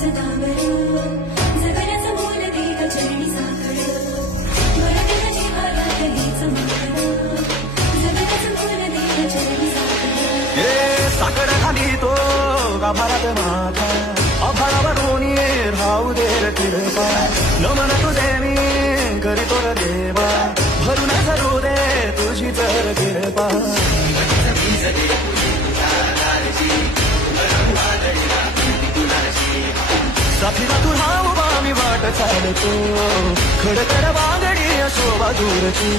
सदा बरं जगण्याचं मोल देह चरणी साखर मराठीला जीवाला हीच मागणं जगण्याचं मोल देह चरणी साखर हे साखर खाली तो गाभारात माथा अभाळावरून राहू दे कृपा नमन तुझे मी करीतो रे देवा भरून धरू दे तुझी तर कृपा साथीला तुला उभा मी वाट चालतो खडतर बांगडी शोभा दूरची